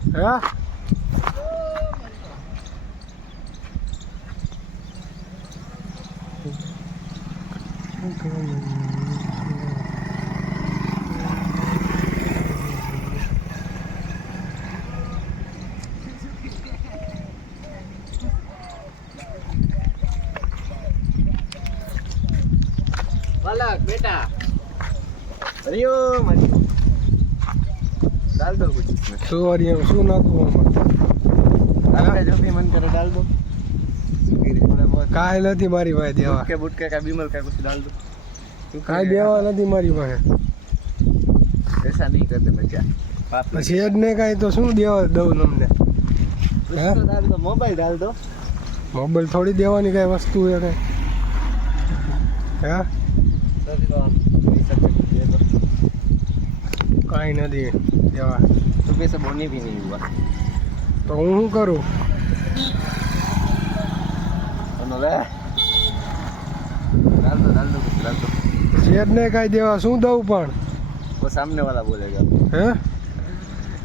હા બાલક બેટા હરિયો મારી ડાલ દો કુછ શું હરિયમ શું નાખવું આપણે જો ભી મન કરે ડાલ દો કાંઈ નથી મારી પાસે દેવા के बुटके का बिमल का कुछ डाल दो કાંઈ દેવા નથી મારી પાસે ऐसा नहीं करते बच्चा बाप પછી જ ને કાંઈ તો શું દેવા દઉં તમને હે तो डाल दो मोबाइल डाल दो મોબાઈલ થોડી દેવાની કાંઈ વસ્તુ છે કાંઈ હે सभी तो पैसा दे दो કાંઈ નથી દેવા सुबह से बोने भी नहीं हुआ તો હું શું કરું रे डाल दो कुछ डाल दो શેર ને કાંઈ દેવા શું દઉં પણ वो सामने वाला बोलेगा હે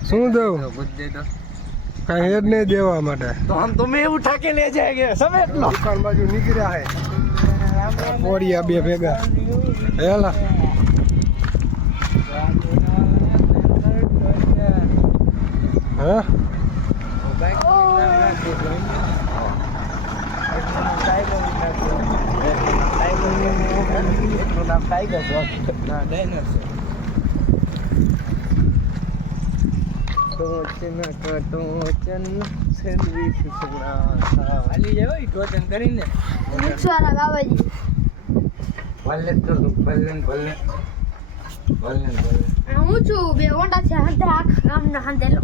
શું દઉં तो कुछ दे दो કાંઈ હેર નહીં દેવા માટે तो हम तुम्हें उठा के ले जाएंगे समेट लो દુકાન બાજુ નીકળ્યા હે કોરિયા બે ભેગા હેલા હા રિક્ષાવાળા બાબાજી હું છું બે ઓંડા છે હંધે આખા ગામના હંધેલો